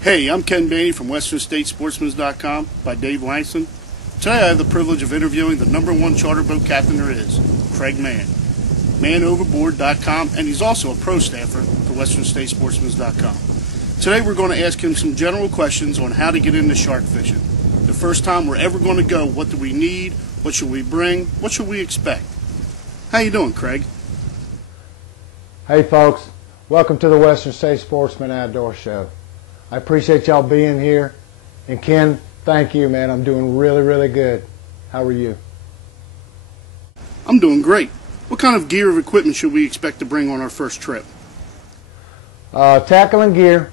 Hey, I'm Ken Baney from WesternStateSportsmans.com by Dave Langston. Today I have the privilege of interviewing the #1 charter boat captain there is, Craig Mann. MannOverboard.com, and he's also a pro staffer for WesternStateSportsmans.com. Today we're going to ask him some general questions on how to get into shark fishing. The first time we're ever going to go, what do we need? What should we bring? What should we expect? How you doing, Craig? Hey folks, welcome to the Western State Sportsman Outdoor Show. I appreciate y'all being here, and Ken, thank you, man. I'm doing really good. How are you? I'm doing great. What kind of gear or equipment should we expect to bring on our first trip? Tackle and gear.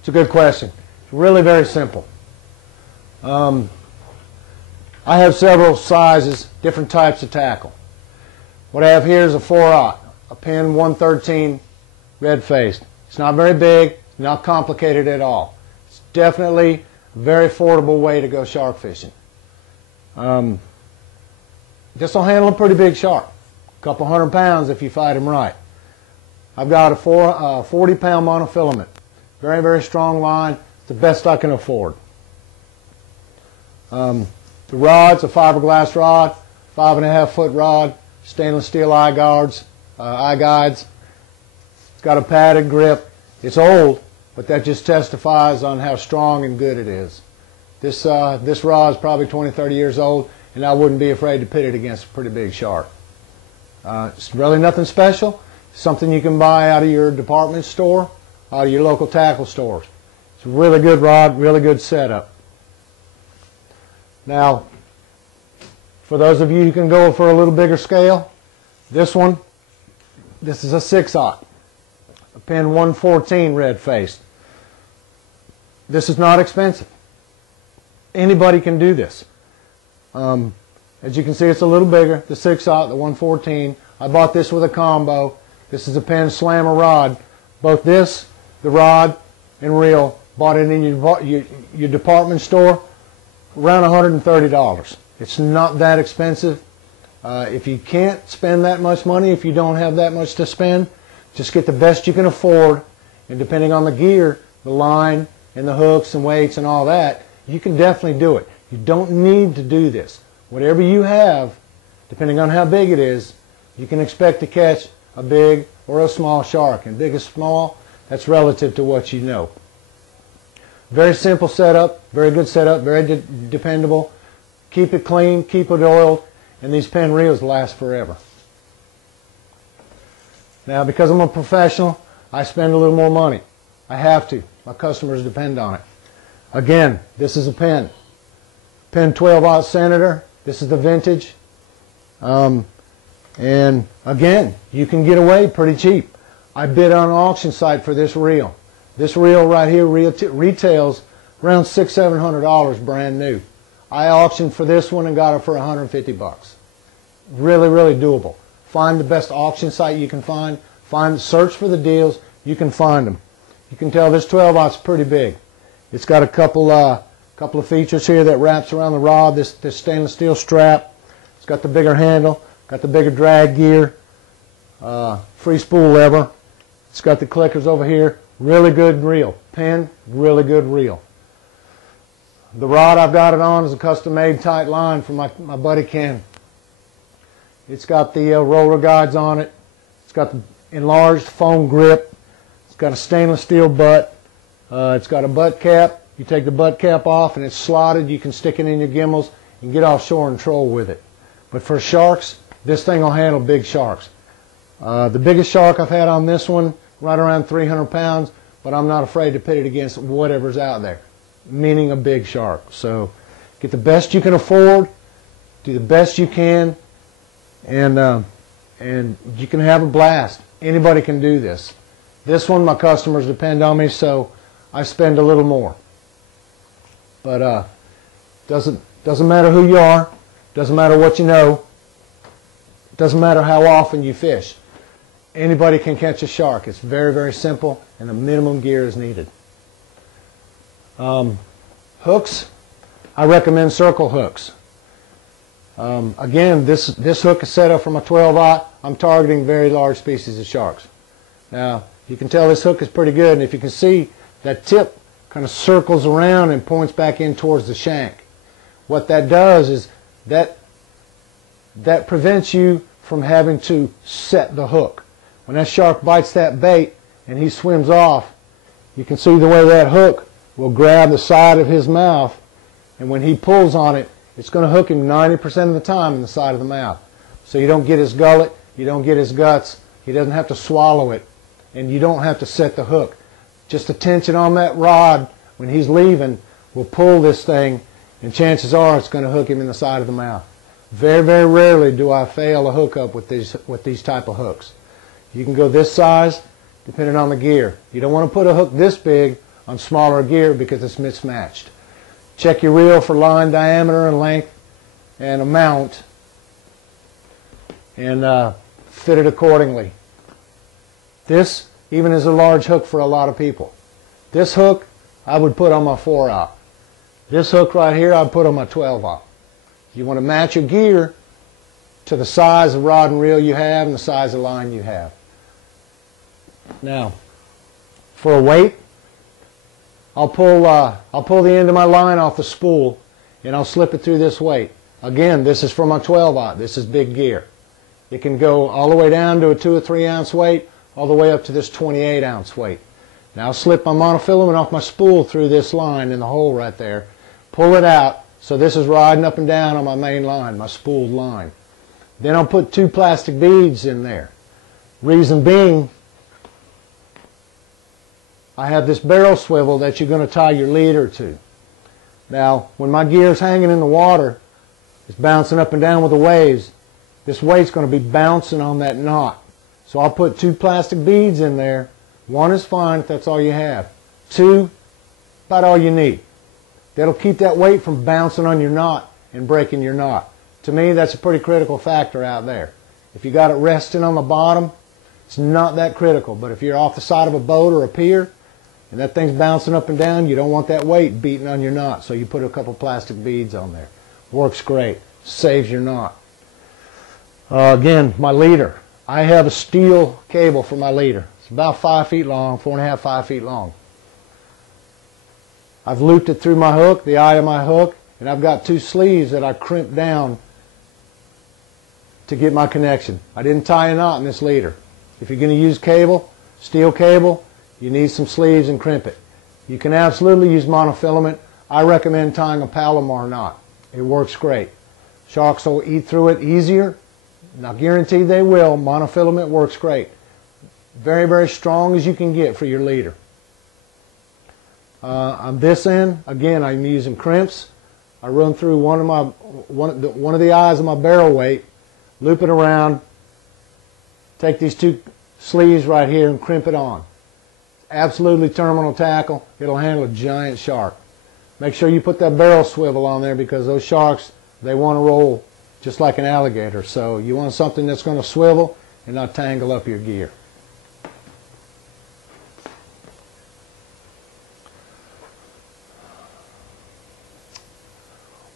It's a good question. It's really very simple. I have several sizes, different types of tackle. What I have here is a 4/0, a Penn 113 red-faced. It's not very big, not complicated at all. It's definitely a very affordable way to go shark fishing. This will handle a pretty big shark, a couple 100 pounds if you fight him right. I've got a 40-pound monofilament, very strong line. It's the best I can afford. The rod's a fiberglass rod, 5.5-foot rod, stainless steel eye guides. It's got a padded grip. It's old, but that just testifies on how strong and good it is. This rod is probably 20-30 years old, and I wouldn't be afraid to pit it against a pretty big shark. It's really nothing special. It's something you can buy out of your department store, out of your local tackle stores. It's a really good rod, really good setup. Now, for those of you who can go for a little bigger scale, this is a 6/0. A Penn 114 red-faced. This is not expensive. Anybody can do this. As you can see, it's a little bigger, the 6/0, the 114. I bought this with a combo. This is a Penn Slammer rod. Both this, the rod, and reel, bought it in your department store, around $130. It's not that expensive. If you can't spend that much money, if you don't have that much to spend, just get the best you can afford, and depending on the gear, the line, and the hooks and weights and all that, you can definitely do it. You don't need to do this. Whatever you have, depending on how big it is, you can expect to catch a big or a small shark. And big or small, that's relative to what you know. Very simple setup, very good setup, very dependable. Keep it clean, keep it oiled, and these Penn reels last forever. Now, because I'm a professional, I spend a little more money. I have to. My customers depend on it. Again, this is a Penn 12/0 Senator. This is the vintage. And again, you can get away pretty cheap. I bid on an auction site for this reel. This reel right here retails around $600–700 brand new. I auctioned for this one and got it for $150. Really doable. Find the best auction site you can find. Search for the deals. You can find them. You can tell this 12/0 is pretty big. It's got a couple of features here that wraps around the rod. This stainless steel strap. It's got the bigger handle. Got the bigger drag gear. Free spool lever. It's got the clickers over here. Really good reel. Penn, really good reel. The rod I've got it on is a custom-made tight line from my buddy Ken. It's got the roller guides on it. It's got the enlarged foam grip. It's got a stainless steel butt. It's got a butt cap. You take the butt cap off and it's slotted. You can stick it in your gimbals and get offshore and troll with it. But for sharks, this thing will handle big sharks. The biggest shark I've had on this one, right around 300 pounds, but I'm not afraid to pit it against whatever's out there, meaning a big shark. So get the best you can afford, do the best you can, and you can have a blast. Anybody can do this. This one, my customers depend on me, so I spend a little more. But doesn't matter who you are, doesn't matter what you know, doesn't matter how often you fish. Anybody can catch a shark. It's very simple, and the minimum gear is needed. Hooks, I recommend circle hooks. Again, this hook is set up from a 12/0. I'm targeting very large species of sharks. Now, you can tell this hook is pretty good, and if you can see that tip kind of circles around and points back in towards the shank. What that does is that prevents you from having to set the hook. When that shark bites that bait and he swims off, you can see the way that hook will grab the side of his mouth, and when he pulls on it, it's going to hook him 90% of the time in the side of the mouth. So you don't get his gullet, you don't get his guts, he doesn't have to swallow it, and you don't have to set the hook. Just the tension on that rod when he's leaving will pull this thing, and chances are it's going to hook him in the side of the mouth. Very, very rarely do I fail a hookup with these type of hooks. You can go this size depending on the gear. You don't want to put a hook this big on smaller gear because it's mismatched. Check your reel for line diameter and length and amount, and fit it accordingly. This even is a large hook for a lot of people. This hook I would put on my 4-aught. This hook right here I'd put on my 12-aught. You want to match your gear to the size of rod and reel you have and the size of line you have. Now, for a weight, I'll pull the end of my line off the spool and I'll slip it through this weight. Again, this is for my 12-aught. This is big gear. It can go all the way down to a 2 or 3 ounce weight, all the way up to this 28 ounce weight. Now I'll slip my monofilament off my spool through this line in the hole right there, pull it out, so this is riding up and down on my main line, my spooled line. Then I'll put 2 plastic beads in there. Reason being, I have this barrel swivel that you're going to tie your leader to. Now, when my gear's hanging in the water, it's bouncing up and down with the waves, this weight's going to be bouncing on that knot. So I'll put 2 plastic beads in there. 1 is fine if that's all you have. 2, about all you need. That'll keep that weight from bouncing on your knot and breaking your knot. To me, that's a pretty critical factor out there. If you got it resting on the bottom, it's not that critical. But if you're off the side of a boat or a pier and that thing's bouncing up and down, you don't want that weight beating on your knot. So you put a couple plastic beads on there. Works great. Saves your knot. Again, my leader. I have a steel cable for my leader. It's about 5 feet long, 4.5, 5 feet long. I've looped it through my hook, the eye of my hook, and I've got 2 sleeves that I crimped down to get my connection. I didn't tie a knot in this leader. If you're going to use cable, steel cable, you need some sleeves and crimp it. You can absolutely use monofilament. I recommend tying a Palomar knot. It works great. Sharks will eat through it easier. Not guaranteed they will. Monofilament works great. Very, very strong as you can get for your leader. On this end, again, I'm using crimps. I run through one of the eyes of my barrel weight, loop it around, take these 2 sleeves right here and crimp it on. Absolutely terminal tackle. It'll handle a giant shark. Make sure you put that barrel swivel on there because those sharks, they want to roll just like an alligator. So you want something that's going to swivel and not tangle up your gear.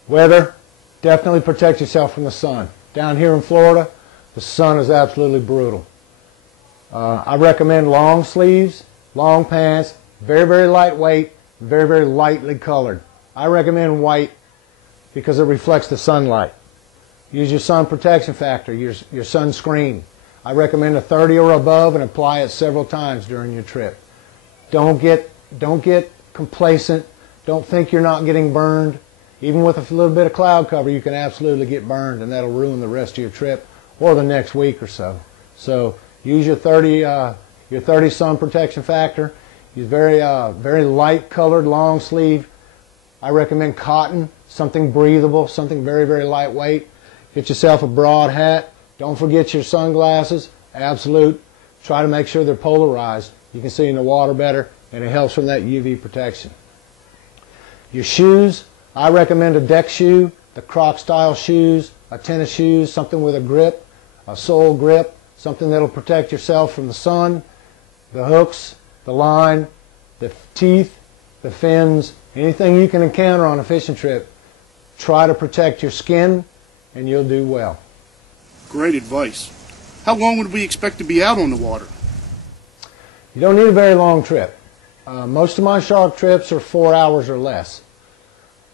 Weather, definitely protect yourself from the sun. Down here in Florida, the sun is absolutely brutal. I recommend long sleeves, long pants, very, very lightweight, very, very lightly colored. I recommend white because it reflects the sunlight. Use your sun protection factor, your sunscreen. I recommend a 30 or above and apply it several times during your trip. Don't get complacent. Don't think you're not getting burned. Even with a little bit of cloud cover, you can absolutely get burned, and that'll ruin the rest of your trip or the next week or so. So use your 30 sun protection factor. Use very light colored long sleeve. I recommend cotton, something breathable, something very, very lightweight. Get yourself a broad hat. Don't forget your sunglasses. Absolute. Try to make sure they're polarized. You can see in the water better, and it helps from that UV protection. Your shoes. I recommend a deck shoe, the Croc style shoes, a tennis shoes, something with a grip, a sole grip, something that'll protect yourself from the sun, the hooks, the line, the teeth, the fins, anything you can encounter on a fishing trip. Try to protect your skin and you'll do well. Great advice. How long would we expect to be out on the water? You don't need a very long trip. Most of my shark trips are 4 hours or less.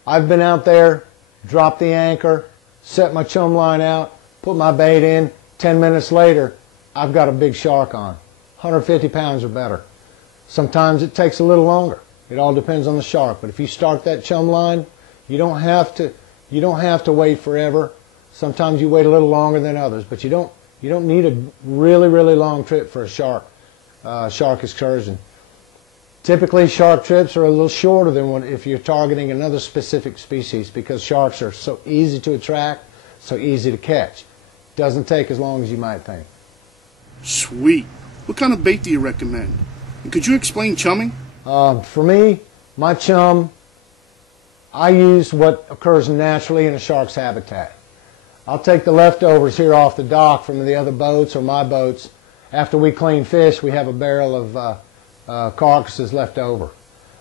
I've been out there, dropped the anchor, set my chum line out, put my bait in. 10 minutes later, I've got a big shark on, 150 pounds or better. Sometimes it takes a little longer. It all depends on the shark. But if you start that chum line, you don't have to wait forever. Sometimes you wait a little longer than others, but you don't need a really, really long trip for a shark excursion. Typically, shark trips are a little shorter than if you're targeting another specific species, because sharks are so easy to attract, so easy to catch. Doesn't take as long as you might think. Sweet. What kind of bait do you recommend? And could you explain chumming? For me, my chum, I use what occurs naturally in a shark's habitat. I'll take the leftovers here off the dock from the other boats or my boats. After we clean fish, we have a barrel of carcasses left over.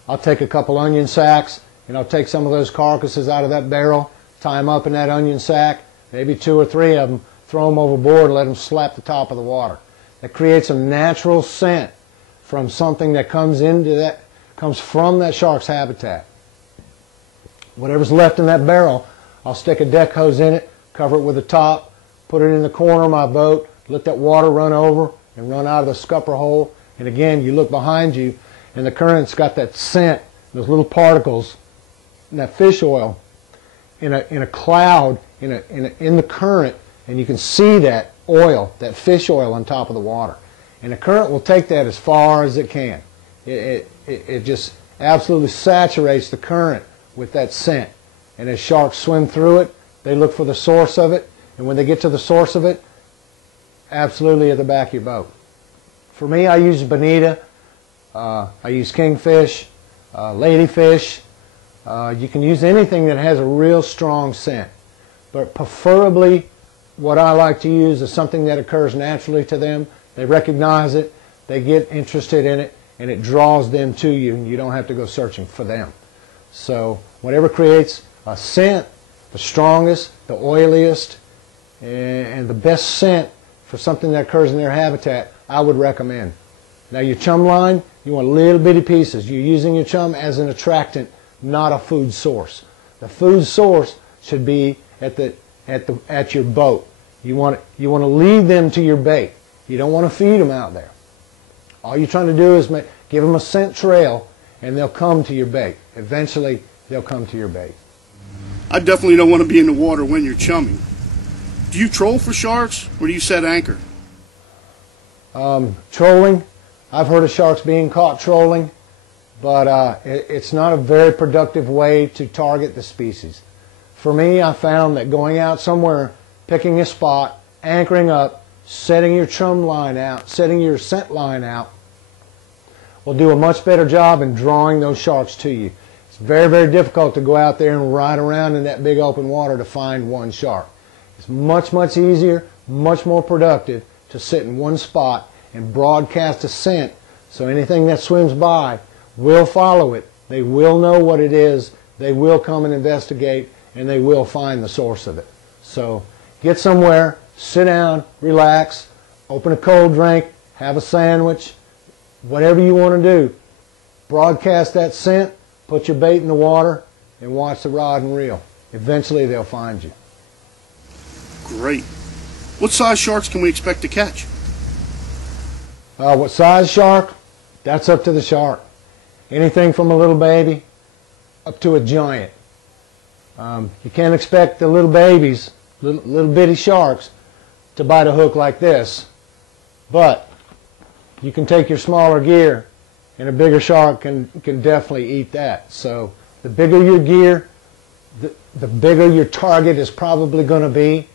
I'll take a couple onion sacks, and I'll take some of those carcasses out of that barrel, tie them up in that onion sack, maybe 2 or 3 of them, throw them overboard and let them slap the top of the water. That creates a natural scent from something that comes from that shark's habitat. Whatever's left in that barrel, I'll stick a deck hose in it, cover it with a top, put it in the corner of my boat, let that water run over and run out of the scupper hole. And again, you look behind you, and the current's got that scent, those little particles, and that fish oil in a cloud in the current, and you can see that oil, that fish oil on top of the water. And the current will take that as far as it can. It just absolutely saturates the current with that scent. And as sharks swim through it, they look for the source of it, and when they get to the source of it, absolutely at the back of your boat. For me, I use bonita, I use kingfish, ladyfish. You can use anything that has a real strong scent, but preferably what I like to use is something that occurs naturally to them. They recognize it, they get interested in it, and it draws them to you, and you don't have to go searching for them. So whatever creates a scent, the strongest, the oiliest, and the best scent for something that occurs in their habitat, I would recommend. Now your chum line, you want little bitty pieces. You're using your chum as an attractant, not a food source. The food source should be at your boat. You want to lead them to your bait. You don't want to feed them out there. All you're trying to do is give them a scent trail, and they'll come to your bait. Eventually, they'll come to your bait. I definitely don't want to be in the water when you're chumming. Do you troll for sharks, or do you set anchor? Trolling, I've heard of sharks being caught trolling, but it's not a very productive way to target the species. For me, I found that going out somewhere, picking a spot, anchoring up, setting your chum line out, setting your scent line out, will do a much better job in drawing those sharks to you. It's very, very difficult to go out there and ride around in that big open water to find one shark. It's much, much easier, much more productive to sit in one spot and broadcast a scent, so anything that swims by will follow it. They will know what it is. They will come and investigate, and they will find the source of it. So get somewhere, sit down, relax, open a cold drink, have a sandwich, whatever you want to do. Broadcast that scent, put your bait in the water, and watch the rod and reel. Eventually they'll find you. Great. What size sharks can we expect to catch? What size shark? That's up to the shark. Anything from a little baby up to a giant. You can't expect the little babies, little bitty sharks, to bite a hook like this, but you can take your smaller gear, and a bigger shark can definitely eat that. So the bigger your gear, the bigger your target is probably going to be,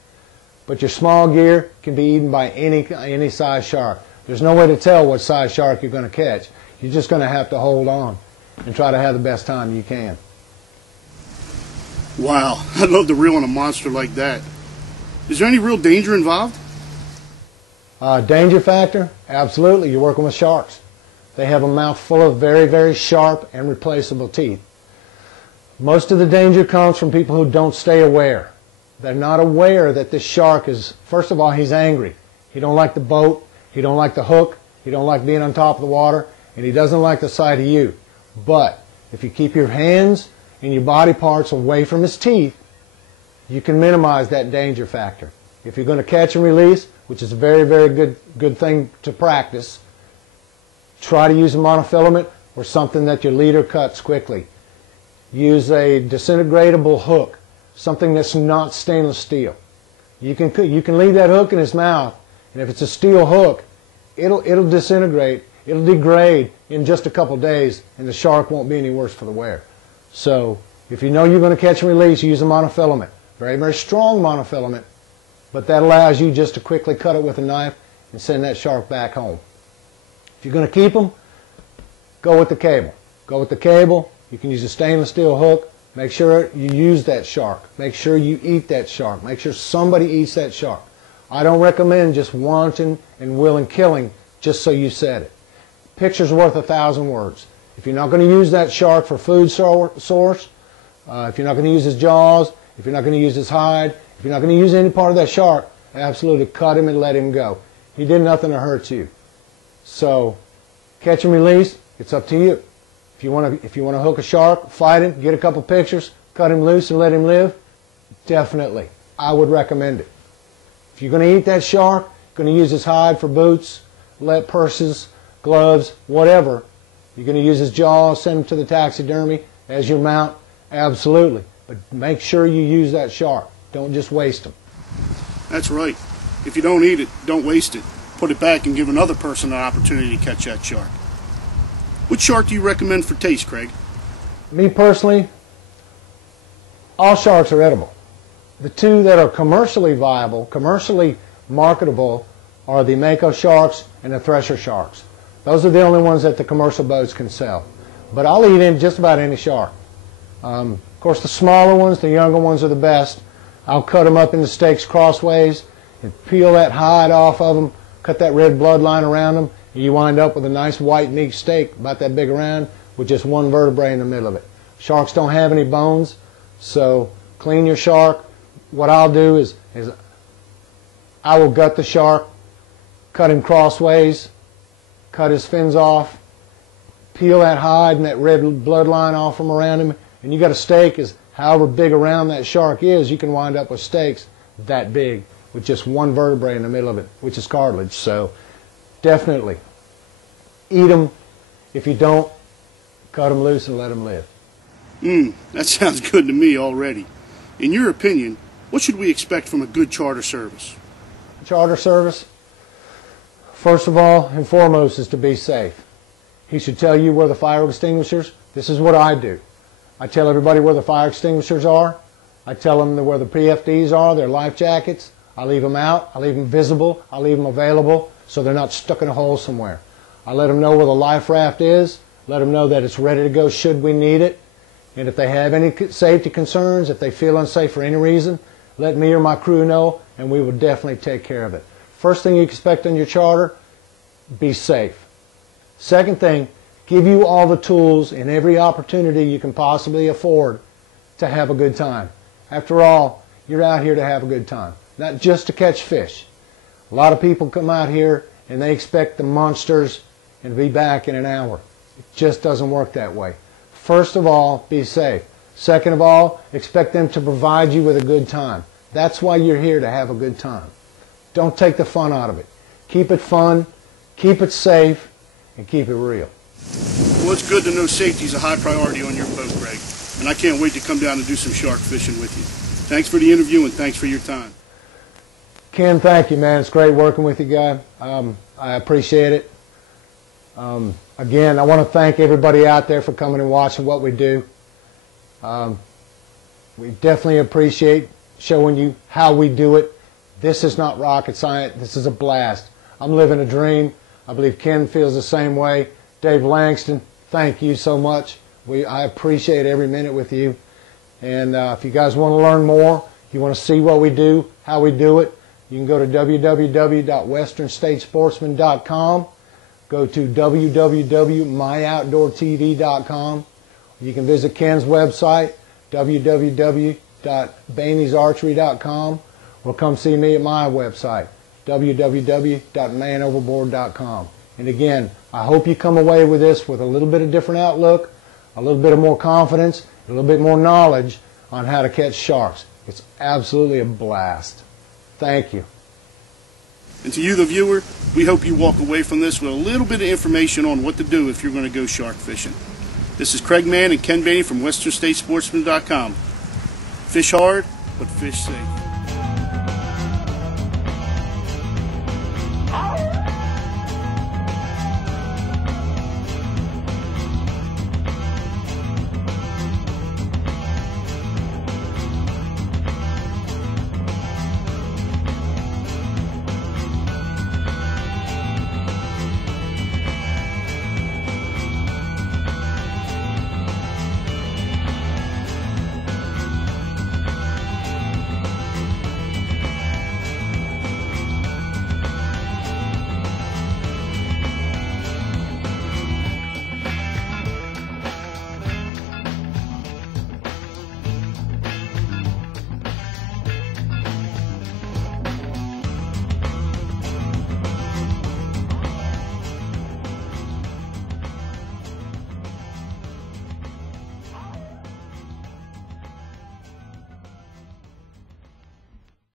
but your small gear can be eaten by any size shark. There's no way to tell what size shark you're going to catch. You're just going to have to hold on and try to have the best time you can. Wow, I'd love to reel on a monster like that. Is there any real danger involved? Danger factor? Absolutely. You're working with sharks. They have a mouth full of very, very sharp and replaceable teeth. Most of the danger comes from people who don't stay aware. They're not aware that this shark is, first of all, he's angry. He don't like the boat. He don't like the hook. He don't like being on top of the water. and he doesn't like the sight of you. But if you keep your hands and your body parts away from his teeth, you can minimize that danger factor. If you're going to catch and release, which is a very, very good thing to practice, try to use a monofilament or something that your leader cuts quickly. Use a disintegratable hook, something that's not stainless steel. You can leave that hook in his mouth, and if it's a steel hook, it'll disintegrate, it'll degrade in just a couple days, and the shark won't be any worse for the wear. So if you know you're going to catch and release, use a monofilament. Very, very strong monofilament, but that allows you just to quickly cut it with a knife and send that shark back home. If you're going to keep them, go with the cable. Go with the cable. You can use a stainless steel hook. Make sure you use that shark. Make sure you eat that shark. Make sure somebody eats that shark. I don't recommend just wanton and willing killing just so you said it. Picture's worth 1,000 words. If you're not going to use that shark for food source, if you're not going to use his jaws, if you're not going to use his hide, if you're not going to use any part of that shark, absolutely cut him and let him go. He did nothing to hurt you. So catch and release, it's up to you. If you want to hook a shark, fight him, get a couple pictures, cut him loose and let him live, definitely. I would recommend it. If you're going to eat that shark, going to use his hide for boots, purses, gloves, whatever, you're going to use his jaws, send him to the taxidermy as your mount, absolutely. But make sure you use that shark. Don't just waste them. That's right. If you don't eat it, don't waste it. Put it back and give another person an opportunity to catch that shark. Which shark do you recommend for taste, Craig? Me personally, all sharks are edible. The two that are commercially viable, commercially marketable, are the mako sharks and the thresher sharks. Those are the only ones that the commercial boats can sell. But I'll eat in just about any shark. Of course, the smaller ones, the younger ones are the best. I'll cut them up into steaks crossways and peel that hide off of them, cut that red bloodline around them, and you wind up with a nice white meat steak about that big around with just one vertebrae in the middle of it. Sharks don't have any bones, so clean your shark. What I'll do is I will gut the shark, cut him crossways, cut his fins off, peel that hide and that red bloodline off from around him, and you got a steak is however big around that shark is, you can wind up with steaks that big with just one vertebrae in the middle of it, which is cartilage. So definitely eat them. If you don't, cut them loose and let them live. That sounds good to me already. In your opinion, what should we expect from a good charter service? Charter service, first of all and foremost, is to be safe. He should tell you where the fire extinguishers, this is what I do. I tell everybody where the fire extinguishers are. I tell them where the PFDs are, their life jackets. I leave them out. I leave them visible. I leave them available so they're not stuck in a hole somewhere. I let them know where the life raft is. Let them know that it's ready to go should we need it. And if they have any safety concerns, if they feel unsafe for any reason, let me or my crew know, and we will definitely take care of it. First thing you expect on your charter, be safe. Second thing, give you all the tools and every opportunity you can possibly afford to have a good time. After all, you're out here to have a good time, not just to catch fish. A lot of people come out here and they expect the monsters and be back in an hour. It just doesn't work that way. First of all, be safe. Second of all, expect them to provide you with a good time. That's why you're here, to have a good time. Don't take the fun out of it. Keep it fun, keep it safe, and keep it real. Well, it's good to know safety is a high priority on your boat, Greg, and I can't wait to come down and do some shark fishing with you. Thanks for the interview, and thanks for your time. Ken, thank you, man. It's great working with you, guy. I appreciate it. Again, I want to thank everybody out there for coming and watching what we do. We definitely appreciate showing you how we do it. This is not rocket science. This is a blast. I'm living a dream. I believe Ken feels the same way. Dave Langston, thank you so much. I appreciate every minute with you. And if you guys want to learn more, you want to see what we do, how we do it, you can go to www.westernstatesportsman.com. Go to www.myoutdoortv.com. You can visit Ken's website, www.baneysarchery.com, or come see me at my website, www.manoverboard.com. And again, I hope you come away with this with a little bit of different outlook, a little bit of more confidence, a little bit more knowledge on how to catch sharks. It's absolutely a blast. Thank you. And to you, the viewer, we hope you walk away from this with a little bit of information on what to do if you're going to go shark fishing. This is Craig Mann and Ken Baney from WesternStateSportsman.com. Fish hard, but fish safe.